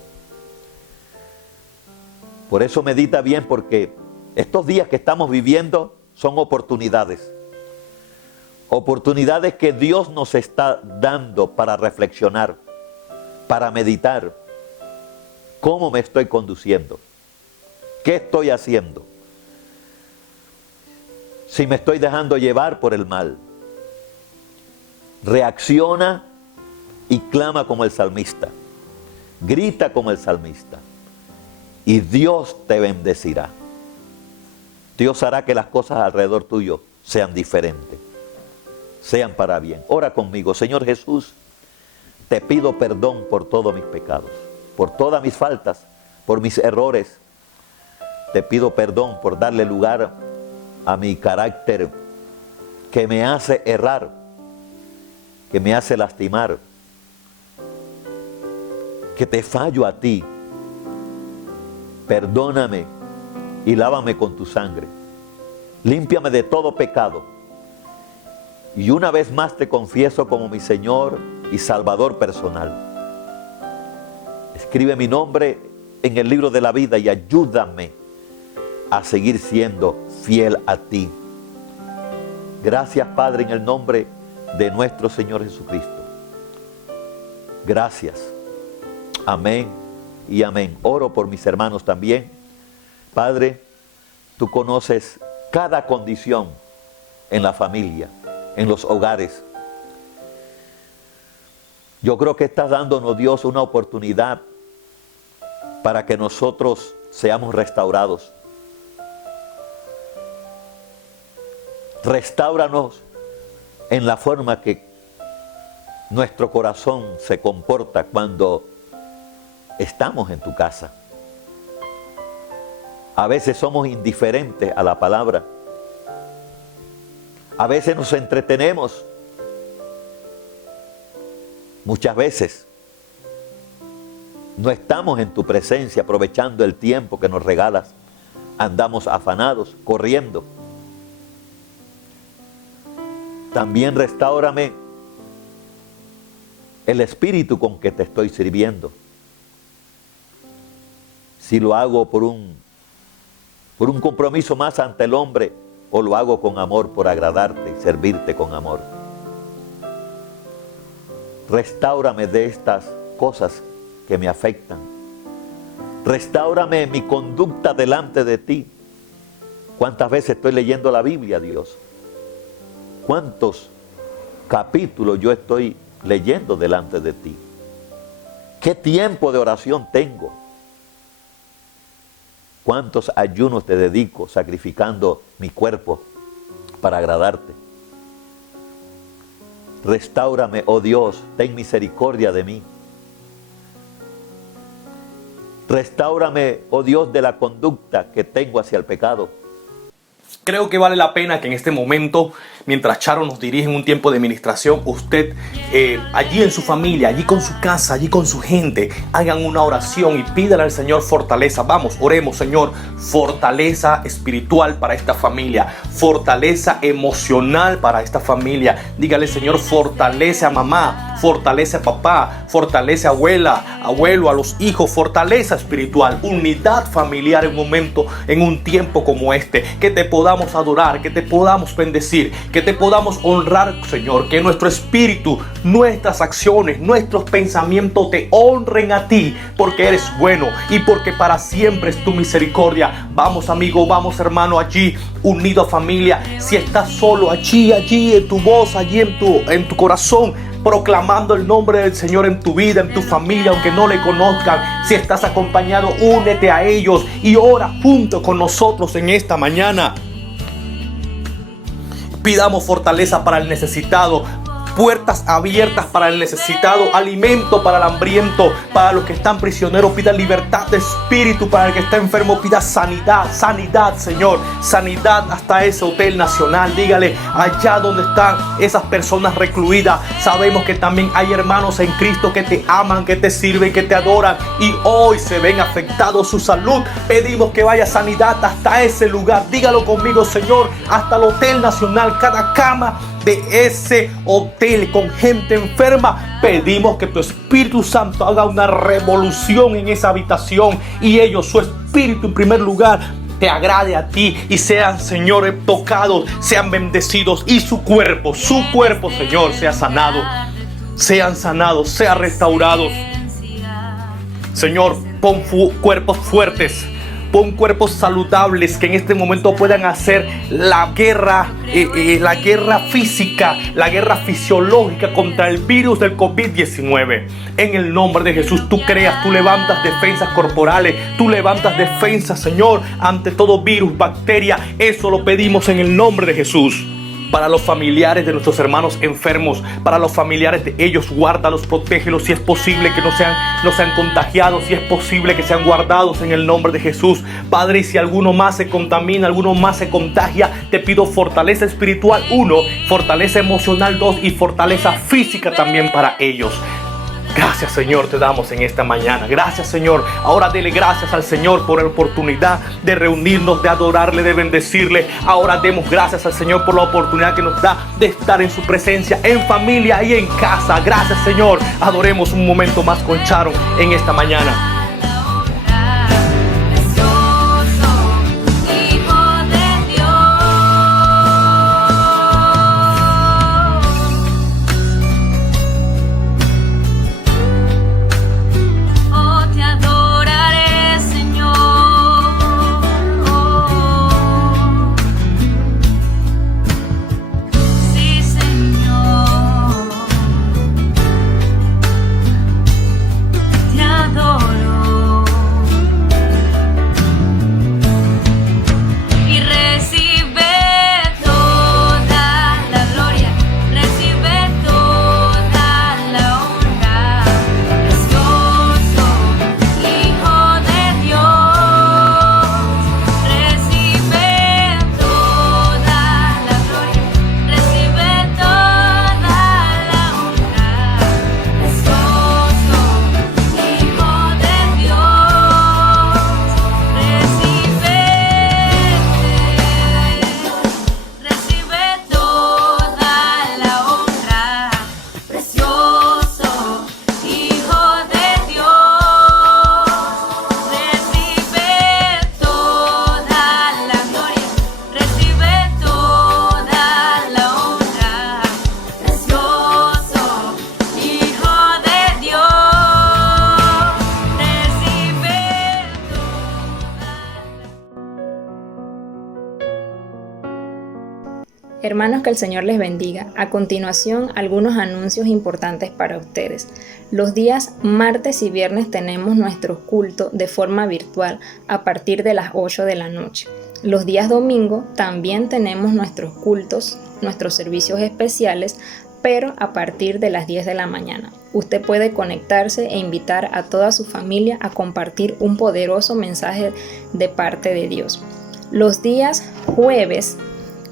Por eso medita bien, porque estos días que estamos viviendo son oportunidades. Oportunidades que Dios nos está dando para reflexionar, para meditar. ¿Cómo me estoy conduciendo? ¿Qué estoy haciendo? Si me estoy dejando llevar por el mal. reacciona y clama como el salmista. Grita como el salmista. Y Dios te bendecirá. Dios hará que las cosas alrededor tuyo sean diferentes, sean para bien. Ora conmigo. Señor Jesús, te pido perdón por todos mis pecados, por todas mis faltas, por mis errores. Te pido perdón por darle lugar a mi carácter que me hace errar, que me hace lastimar, que te fallo a ti. Perdóname y lávame con tu sangre. Límpiame de todo pecado. Y una vez más te confieso como mi Señor y Salvador personal. Escribe mi nombre en el libro de la vida y ayúdame a seguir siendo fiel a ti. Gracias, Padre, en el nombre de nuestro Señor Jesucristo. Gracias. Amén y amén. Oro por mis hermanos también. Padre, tú conoces cada condición en la familia, en los hogares. Yo creo que estás dándonos, Dios, una oportunidad para que nosotros seamos restaurados. Restáuranos en la forma que nuestro corazón se comporta cuando estamos en tu casa. A veces somos indiferentes a la palabra. A veces nos entretenemos. Muchas veces no estamos en tu presencia aprovechando el tiempo que nos regalas. Andamos afanados, corriendo. También restáurame el espíritu con que te estoy sirviendo. Si lo hago por un compromiso más ante el hombre, o lo hago con amor por agradarte y servirte con amor. Restáurame de estas cosas que me afectan. Restáurame mi conducta delante de ti. ¿Cuántas veces estoy leyendo la Biblia, Dios? ¿Cuántos capítulos yo estoy leyendo delante de ti? ¿Qué tiempo de oración tengo? ¿Cuántos ayunos te dedico sacrificando mi cuerpo para agradarte? Restáurame, oh Dios, ten misericordia de mí. Restáurame, oh Dios, de la conducta que tengo hacia el pecado. Creo que vale la pena que en este momento, mientras Charo nos dirige en un tiempo de ministración, usted allí en su familia, allí con su casa, allí con su gente, hagan una oración y pídale al Señor fortaleza. Vamos, oremos, Señor, fortaleza espiritual para esta familia, fortaleza emocional para esta familia. Dígale, Señor, fortalece a mamá, fortalece a papá, fortalece a abuela, abuelo, a los hijos, fortaleza espiritual, unidad familiar en un tiempo como este, que te podamos adorar, que te podamos bendecir, que te podamos honrar, Señor, que nuestro espíritu, nuestras acciones, nuestros pensamientos te honren a ti, porque eres bueno y porque para siempre es tu misericordia. Vamos, amigo, vamos, hermano, allí unido a familia. Si estás solo, allí en tu voz, allí en tu corazón, proclamando el nombre del Señor en tu vida, en tu familia, aunque no le conozcan. Si estás acompañado, únete a ellos y ora junto con nosotros en esta mañana. Pidamos fortaleza para el necesitado, puertas abiertas para el necesitado, alimento para el hambriento, para los que están prisioneros. Pida libertad de espíritu para el que está enfermo. Pida sanidad, Señor, sanidad hasta ese hotel nacional. Dígale, allá donde están esas personas recluidas, sabemos que también hay hermanos en Cristo que te aman, que te sirven, que te adoran y hoy se ven afectados su salud. Pedimos que vaya sanidad hasta ese lugar. Dígalo conmigo, Señor, hasta el hotel nacional, cada cama de ese hotel con gente enferma. Pedimos que tu Espíritu Santo haga una revolución en esa habitación y ellos, su espíritu en primer lugar, te agrade a ti y sean, Señor, tocados, sean bendecidos y su cuerpo, Señor, sea sanado, sean sanados, sean restaurados. Señor, pon cuerpos fuertes, Pon cuerpos saludables que en este momento puedan hacer la guerra física, la guerra fisiológica contra el virus del COVID-19. En el nombre de Jesús, tú creas, tú levantas defensas corporales, tú levantas defensas, Señor, ante todo virus, bacteria. Eso lo pedimos en el nombre de Jesús. Para los familiares de nuestros hermanos enfermos, para los familiares de ellos, guárdalos, protégelos, si es posible que no sean contagiados, si es posible que sean guardados en el nombre de Jesús. Padre, y si alguno más se contamina, alguno más se contagia, te pido fortaleza espiritual, 1, fortaleza emocional, 2, y fortaleza física también para ellos. Gracias, Señor, te damos en esta mañana. Gracias, Señor. Ahora dele gracias al Señor por la oportunidad de reunirnos, de adorarle, de bendecirle. Ahora demos gracias al Señor por la oportunidad que nos da de estar en su presencia, en familia y en casa. Gracias, Señor. Adoremos un momento más con Sharon en esta mañana. Hermanos, que el Señor les bendiga. A continuación, algunos anuncios importantes para ustedes. Los días martes y viernes tenemos nuestro culto de forma virtual a partir de las 8 de la noche. Los días domingo también tenemos nuestros cultos, nuestros servicios especiales, pero a partir de las 10 de la mañana. Usted puede conectarse e invitar a toda su familia a compartir un poderoso mensaje de parte de Dios. Los días jueves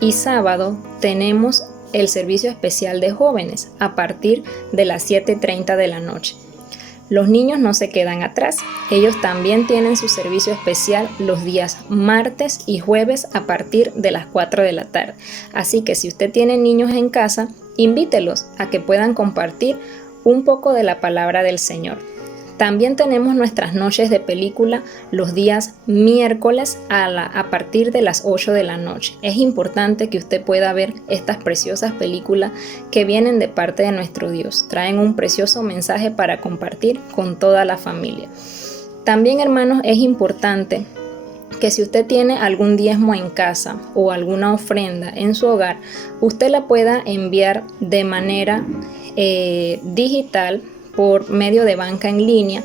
y sábado tenemos el servicio especial de jóvenes a partir de las 7:30 de la noche. Los niños no se quedan atrás, ellos también tienen su servicio especial los días martes y jueves a partir de las 4 de la tarde. Así que si usted tiene niños en casa, invítelos a que puedan compartir un poco de la palabra del Señor. También tenemos nuestras noches de película los días miércoles a partir de las 8 de la noche. Es importante que usted pueda ver estas preciosas películas que vienen de parte de nuestro Dios. Traen un precioso mensaje para compartir con toda la familia. También, hermanos, es importante que si usted tiene algún diezmo en casa o alguna ofrenda en su hogar, usted la pueda enviar de manera digital por medio de banca en línea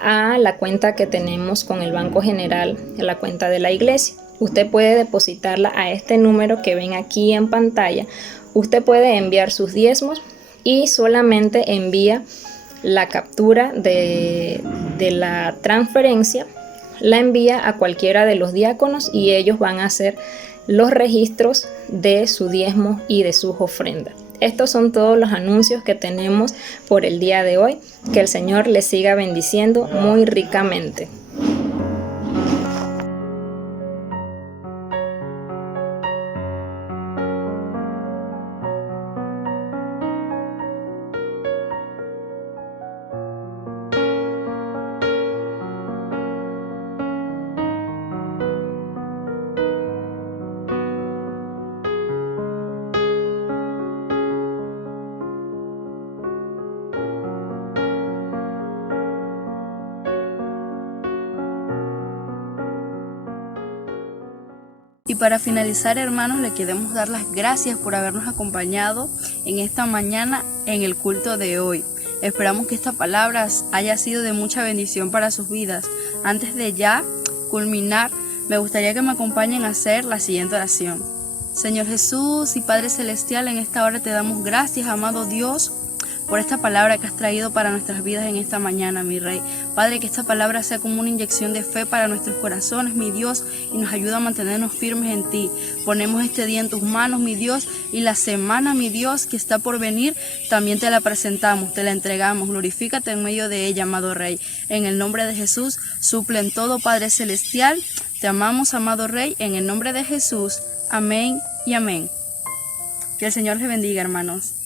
a la cuenta que tenemos con el Banco General, la cuenta de la iglesia. Usted puede depositarla a este número que ven aquí en pantalla. Usted puede enviar sus diezmos y solamente envía la captura de la transferencia, la envía a cualquiera de los diáconos y ellos van a hacer los registros de su diezmo y de sus ofrendas. Estos son todos los anuncios que tenemos por el día de hoy. Que el Señor les siga bendiciendo muy ricamente. Y para finalizar, hermanos, le queremos dar las gracias por habernos acompañado en esta mañana en el culto de hoy. Esperamos que esta palabra haya sido de mucha bendición para sus vidas. Antes de ya culminar, me gustaría que me acompañen a hacer la siguiente oración. Señor Jesús y Padre Celestial, en esta hora te damos gracias, amado Dios, por esta palabra que has traído para nuestras vidas en esta mañana, mi Rey. Padre, que esta palabra sea como una inyección de fe para nuestros corazones, mi Dios, y nos ayuda a mantenernos firmes en ti. Ponemos este día en tus manos, mi Dios, y la semana, mi Dios, que está por venir, también te la presentamos, te la entregamos. Glorifícate en medio de ella, amado Rey. En el nombre de Jesús, suple en todo, Padre Celestial. Te amamos, amado Rey, en el nombre de Jesús. Amén y amén. Que el Señor les bendiga, hermanos.